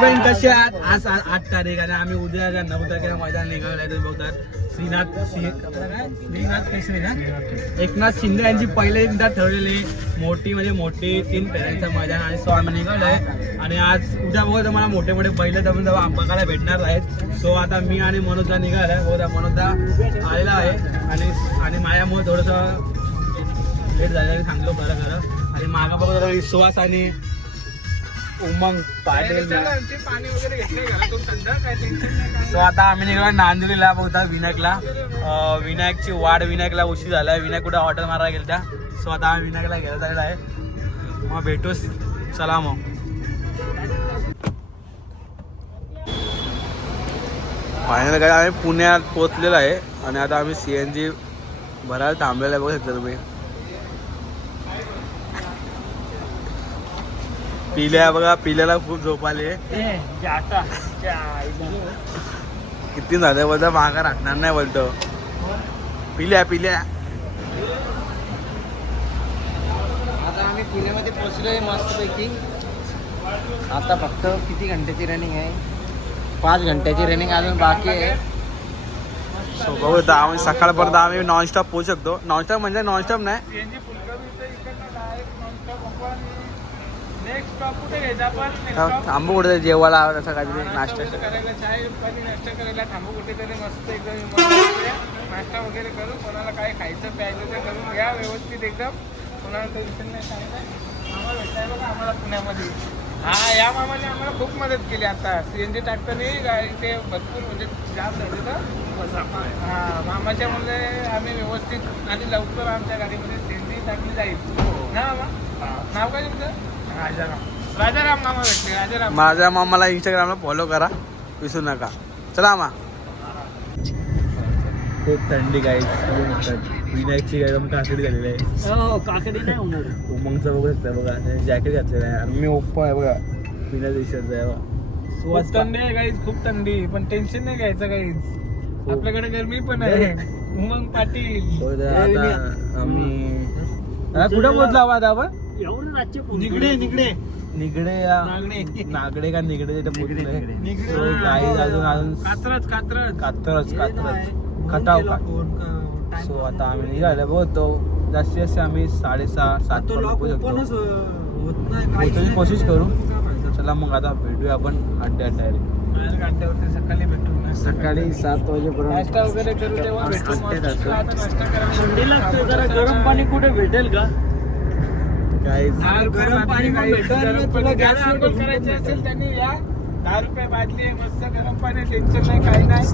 पण कसे आहात? आज आठ तारीख आणि आम्ही उद्या नऊ तारखेला मैदान निघालं आहे तुम्ही बघतात. श्रीनाथ श्रीनाथ श्रीनाथ? एकनाथ शिंदे यांची पहिले एकदा ठरलेली मोठी म्हणजे मोठी तीन फेऱ्यांचं मैदान आणि सो आम्ही निघालोय. आणि आज उद्या बघा तुम्हाला मोठे मोठे पहिले जमून जेव्हा बघायला भेटणार आहेत. सो आता मी आणि मनोजला निघालाय. बघा हो, मनोजदा आलेला आहे. आणि आणि माझ्यामुळे थोडंसं लेट झालं सांगतो खरं खरं. आणि मागा बघा विश्वास आणि उमंग पाटील पाणी वगैरे सो आता आम्ही निघालो नांदिरीला बघता विनायकला. विनायकची वाढ विनायकला उशीर झालाय. विनायक कुठे हॉटेल मारायला गेलता. सो आता आम्ही विनायकला घ्यायला जायला आहे. मग भेटूच चला मग. फायनल काय आम्ही पुण्यात पोहोचलेलो आहे. आणि आता आम्ही सी एन जी भरायला थांबलेलं आहे. बघू शकता तुम्ही. पिल्या बघा पिल्याला खूप झोप आली आहे. किती झालं बोलतो मागा राखणार नाही बोलतो. पिल्या पिल्या. आता आम्ही पुण्यामध्ये पोहोचलोय मस्तपैकी. आता फक्त किती घंट्याची रनिंग आहे? पाच घंट्याची रनिंग अजून बाकी आहे. सो बघू आम्ही सकाळपर्यंत आम्ही नॉनस्टॉप पोहोचू शकतो. नॉनस्टॉप म्हणजे नॉनस्टॉप नाही नेक्स्ट स्टॉप कुठे घ्यायचा आपण थांब- थांबू कुठे जेवायला असं काहीतरी नाश्ता करायला चाय पाणी नाश्ता करायला थांबू कुठेतरी मस्त एकदम. नाश्ता वगैरे करू कोणाला काय खायचं प्यायचं ते करून घ्या व्यवस्थित एकदम. कोणाला टेन्शन नाही सांगितलं आम्हाला भेटाय बघा आम्हाला पुण्यामध्ये. हा या मामाने आम्हाला खूप मदत केली आता. सीएनजी टाकताना गाडी ते भरपूर म्हणजे जाम झाले तर. हा मामाच्या मुले आम्ही व्यवस्थित आणि लवकर आमच्या गाडीमध्ये सीएनजी टाकली जाईल. ना मामा? नाव काय तुमचं? राजाराम. राजाराम मामा भेटले राजाराम. माझ्या मामाला इंस्टाग्रामला फॉलो करा विसरू नका. चला मा खूप थंडी काही विनायकची एकदम काकडी झालेली आहे. हो काकडी नाही होणार. उमंगचं बघू शकता बघा जॅकेट घातलेलं आहे. आणि मी ओप्पो आहे बघा. विना दिवसाचं आहे बघा. खूप थंडी आहे गाईज खूप थंडी. पण टेन्शन नाही घ्यायचं गाईज आपल्याकडे गरमी पण आहे. उमंग पाटील. हो, आम्ही आता कुठं पोहोचलो आहोत आपण? निगडे निगडे. निगडे या नागडे. नागडे का निगडे पोहोचलोय निगडे. अजून अजून कात्रज कात्रज. कात्रच कात्रच खटाव का? सो आता आम्ही निघालो. बोलतो जास्तीत जास्त आम्ही साडेसहा सात पर्यंत पोहोचू पोहोचायची कोशिश करू. चला मग आता भेटूया आपण अड्ड्यात डायरेक्ट सकाळी भेटू. सकाळी सात वाजेपर्यंत. नाश्ता वगैरे करू तेव्हा भेटू. नाश्ता करा कुठे भेटेल का? काही दहा रुपये गरम पाणी काही पण भेटेल, गरम तुला पाणी गॅस ज्यांना आंघोळ भेटेल. करायची असेल त्यांनी या दहा रुपये बादली आहे मस्त गरम पाणी टेन्शन नाही काही नाही.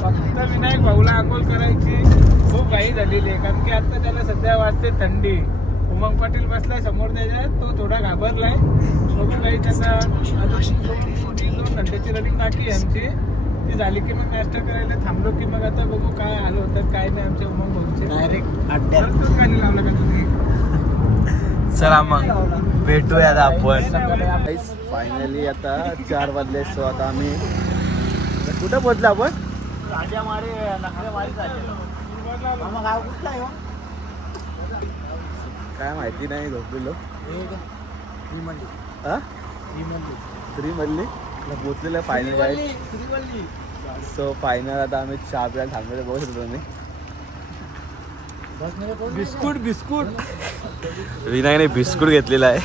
फक्त विनायक भाऊला आंघोळ करायची. खूप घाई झालेली आहे कारण की आता त्याला सध्या वाजते थंडी. उमंग पाटील बसलाय समोर त्याच्यात तो थोडा घाबरलाय. बघू काही त्याचा अजून दोन तीन दोन घंट्याची रनिंग बाकी आहे आमची. ती झाली की मग नाश्ता करायला थांबलो की मग आता बघू काय आलो होतं काय नाही आमच्या उमंग भाऊचे. डायरेक्ट गाणी लावलं का तुम्ही? चला मग भेटूया आता आपण फायनली आता चार वाजले सो आता आम्ही कुठं पोहोचलो आपण? हो? काय माहिती नाही झोपलेलो. श्रीमंती हा? श्रीमंती तरी म्हणली पोचलेलं फायनल सो फायनल आता आम्ही चहा प्यायला थांबलेलो बघू शकतो तुम्ही. Biscuit biscuit. विनायकने बिस्कुट घेतलेला आहे.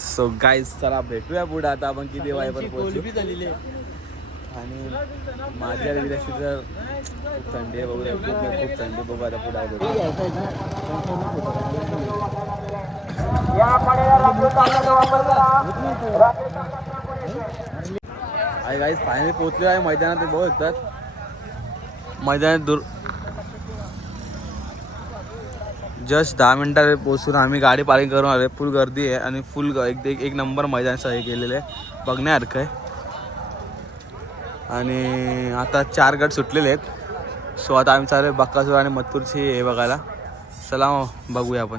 सो गाईज चला भेटूया पुढे. आता आपण किती वाजेपर्यंत पोहोचू? झालेली आणि माझ्या रिलेशी तर खूप थंडी आहे बघू खूप खूप थंडी बघू आता पुढे आहे गाईज फायनली पोहोचले आहे मैदानात ते बघू शकतात. मैदानात दूर जस्ट दहा मिनिटात पोहोचून आम्ही गाडी पार्किंग करून आले फुल गर्दी आहे आणि फुल एक एक एक नंबर मैदान हे केलेलं आहे. बघण्यासारखं आहे. आणि आता चार गट सुटलेले आहेत. सो आता आम्ही चालू बक्कासूर आणि मथुरची हे बघायला. चला बघूया आपण.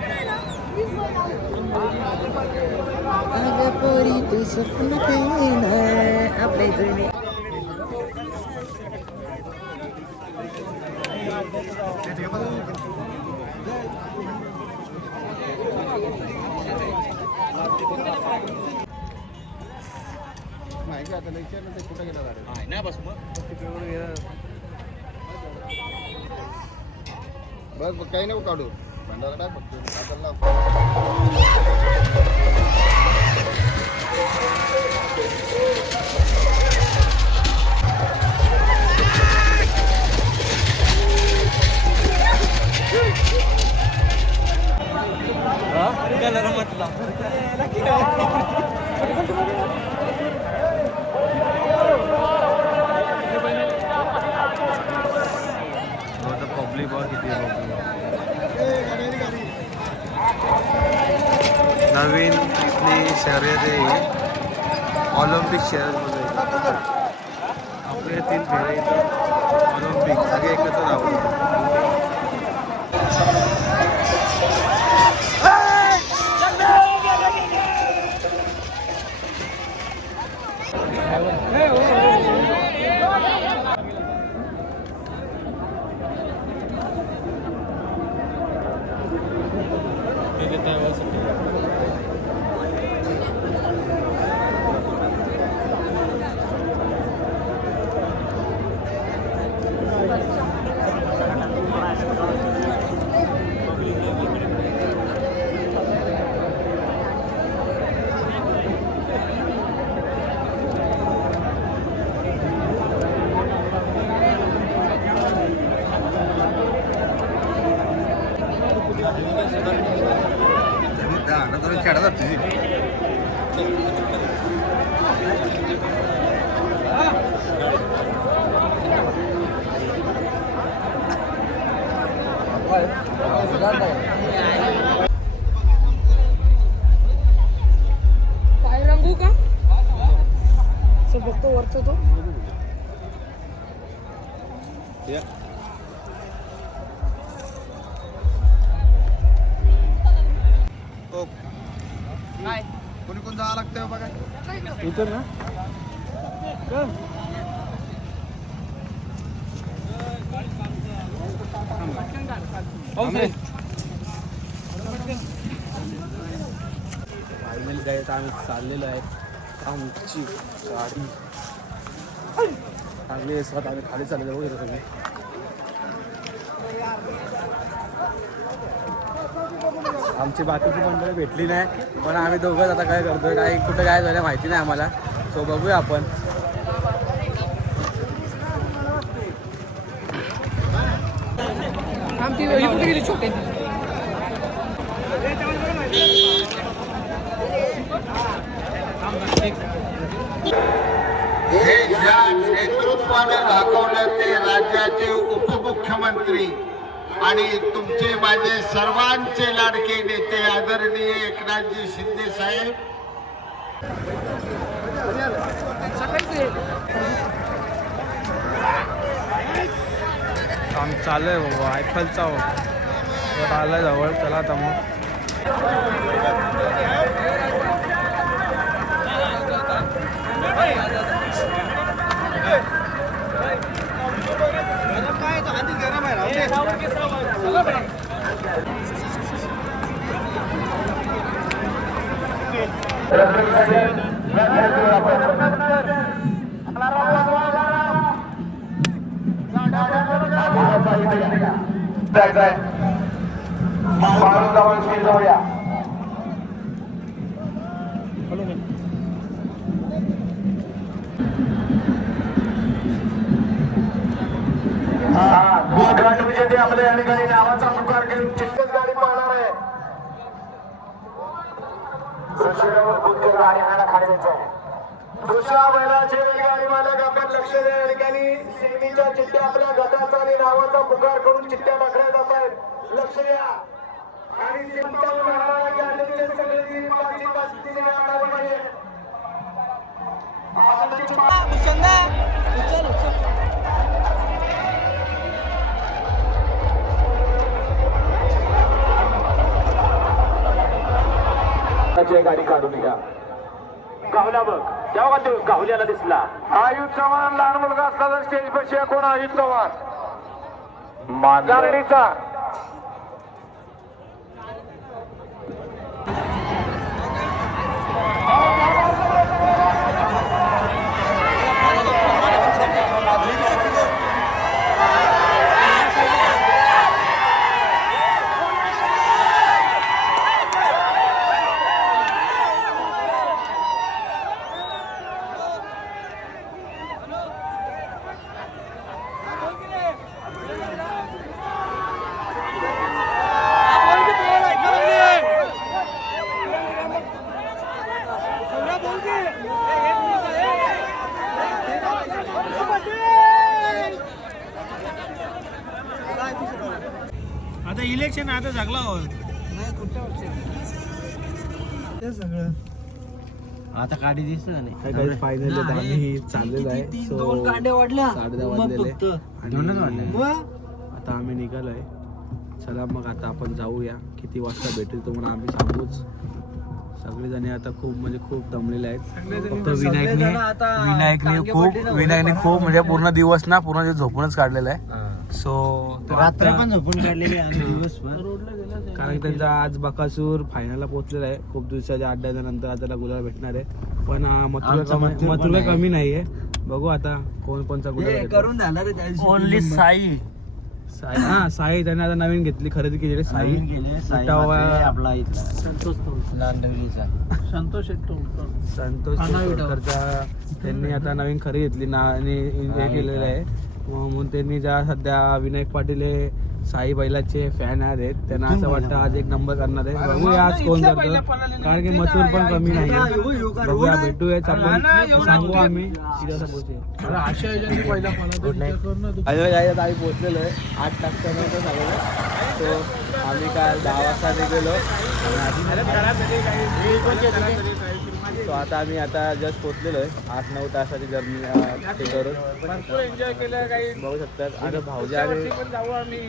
ना पार पडला बोट किती त्याचा मोकळा नाही बस मग काही नको काढू. ಬಂಡಾರ ಅದೆಲ್ಲ ಕಲರ ಮಟ್ಲ इथली शर्यत आहे ही ऑलिम्पिक शर्यतमध्ये आपले तीन फेरे इथं ऑलिम्पिक सगळे एकत्र राहू काय रंगू का बघतो वरचा तो ओ. कोणी कोण जावं लागतं बघा इथं ना फायनली जायचं आम्ही चाललेलो आहे. आमची गाडी. चांगली स्वतः आम्ही खाली चाललेलो वगैरे तुम्ही. आमची बाकीची मंडळी भेटली नाही पण आम्ही दोघंच आता काय करतोय काय कुठं काय झालं माहिती नाही आम्हाला. सो बघूया आपण. आमची कुठे गेली छोटे. हे ज्या नेतृत्वानं दाखवलं ते राज्याचे उपमुख्यमंत्री आणि तुमचे माझे सर्वांचे लाडके नेते आदरणीय एकनाथजी शिंदे साहेब. काम चालू आहे बाबा आयफलचा हो. आलाय जवळ चला आता मग. दूध गट विजेते आपल्या या ठिकाणी नावाचा पुकार घेऊन चित्तच गाडी पाहणार आहे सुशिरावर बुद्ध गाडी आणायला आहे. दुसऱ्या बैलाचे गाडी मालक आपण लक्ष द्या. या ठिकाणी सेमीच्या चिठ्ठ्या आपल्या गटाचा आणि नावाचा पुकार करून चिठ्ठ्या टाकल्या जात आहेत. लक्ष द्या. आणि चिंता सगळे गाडी काढून घ्या. गावला बघ. जेव्हा तो गावल्याला दिसला. आयुष चव्हाण लहान मुलगा असला तर स्टेज पेशी कोण? आयुष चव्हाण. मांजारडीचा आता इलेक्शन आता जगला हो आता गाडी दिसत नाही? काही फायनल आम्ही चाललेलो आहे. दोन वाढल्या. साडे दहा वाजलेले. आणि आता आम्ही निघालोय. चला मग आता आपण जाऊया. किती वाजता भेटेल तुम्हाला आम्ही सांगूच. सगळेजण आता खूप म्हणजे खूप दमलेले आहेत. फक्त विनायकने विनायकने खूप विनायकने खूप म्हणजे पूर्ण दिवस ना पूर्ण दिवस झोपूनच काढलेला आहे. सो रात्र पण झोपून काढलेली आणि दिवसभर. कारण त्यांचा आज बकासूर फायनलला पोहोचलेला आहे. खूप दिवसाच्या अड्ड्याच्या नंतर आता त्याला गुलाल भेटणार आहे. पण मथुरा कमी नाहीये. बघू आता कोण कोणचा गुलाल भेटतो. करून झालं ओनली साई. साई हा साई त्याने आता नवीन घेतली खरेदी केली साई. नवीन केले साई आपला इथला. संतोष विटाव. तोडकरचा त्यांनी आता नवीन खरेदी घेतली ना आणि हे केलेलं आहे. म्हणून त्यांनी ज्या सध्या विनायक पाटील हे साई बैलाचे फॅन आहेत. त्यांना असं वाटतं आज एक नंबर करणार आहे. बघूया आज कोण करतो कारण की मथुर पण कमी नाही. बघूया भेटूयाच आपण सांगू आम्ही. आम्ही पोहोचलेलो आहे. आठ तासपर्यंत झालेलं सो आम्ही काल दहा वाजता निघालो. सो आता आम्ही आता जस्ट पोहोचलेलो आहे. आठ नऊ तासाची जर्नी करून. एन्जॉय केलं काही. बघू शकतात आणि भाऊजी वर्षी पण जाऊ आम्ही.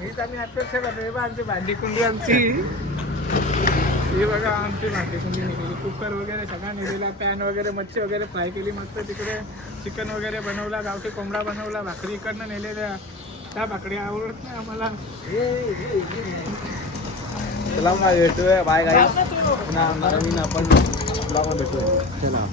हीच आम्ही अपेक्षा करतो आमची भांडी कुंडी आमची. ही बघा आमची भांडी कुंडी निघाली. कुकर वगैरे सगळा निघाला. पॅन वगैरे मच्छी वगैरे फ्राय केली मस्त तिकडे. चिकन वगैरे बनवला. गावठी कोंबडा बनवला. भाकरी इकडनं नेलेल्या. त्या भाकरी आवडत नाही आम्हाला. चला मग भेटूया. बाय गाई नवीन आपण ब्लॉगमध्ये भेटूया चला